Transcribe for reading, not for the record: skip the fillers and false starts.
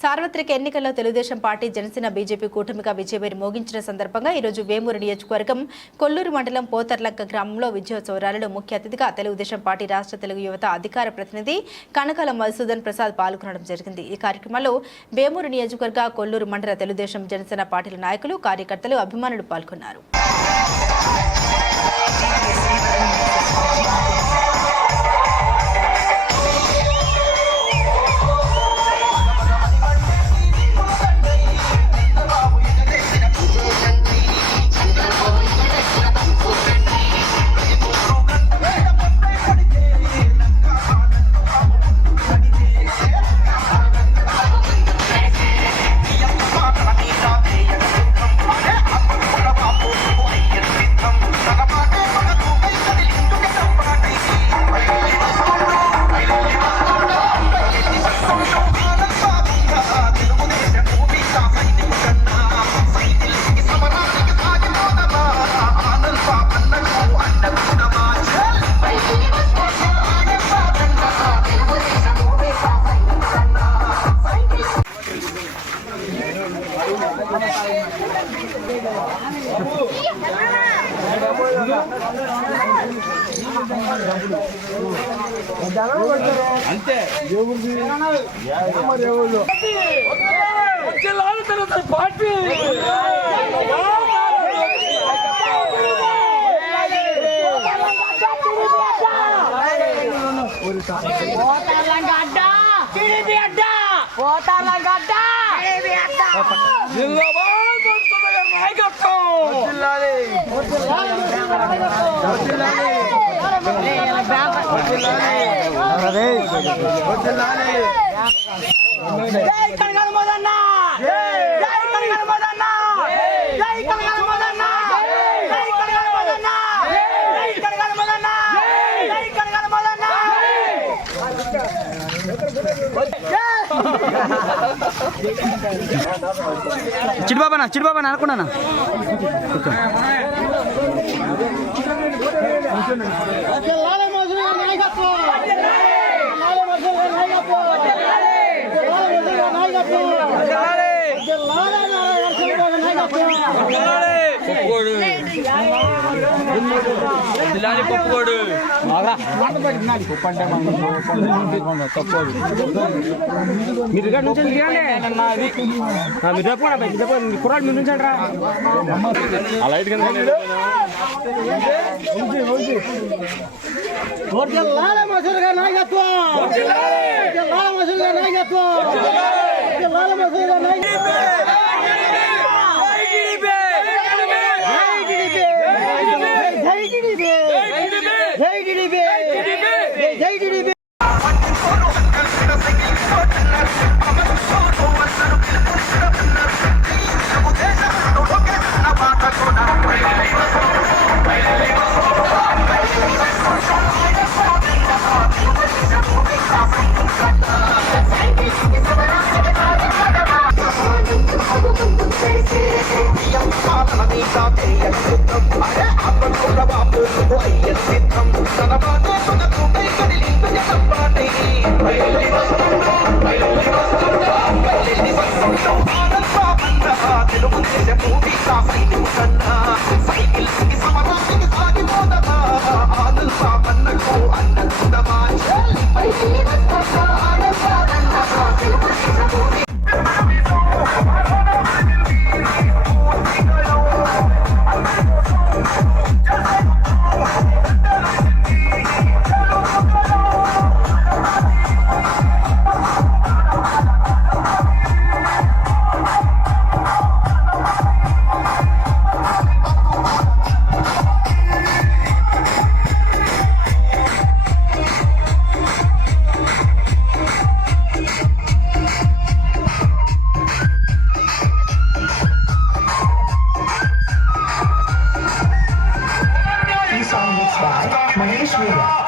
సార్వత్రిక ఎన్నికల్లో Telugu Desam party Janasena BJP కూటమిగా విజయవేరి మోగించిన సందర్భంగా ఈరోజు వేమూరు నియోజకవర్గం కొల్లూరు మండలం పోతర్లంక గ్రామంలో విజయోత్సవ ర్యాలీలో ముఖ్య అతిథిగా తెలుగుదేశం పార్టీ రాష్ట్ర తెలుగు యువత అధికార ప్రతినిధి కనకాల మధుసూదన్ ప్రసాద్ పాల్గొనడం జరిగింది. ఈ కార్యక్రమంలో వేమూరు నియోజకవర్గ కొల్లూరు మండల తెలుగుదేశం జనసేన పార్టీల నాయకులు, కార్యకర్తలు, అభిమానులు పాల్గొన్నారు. అంతే పార్టీ చిడిబాబా అనుకున్నానా పప్పుకోడు మీరు ఇక్కడ నుంచి మీరు కుర్రాడు మీరు నుంచి అంటారా లైట్ Mahesh Vega.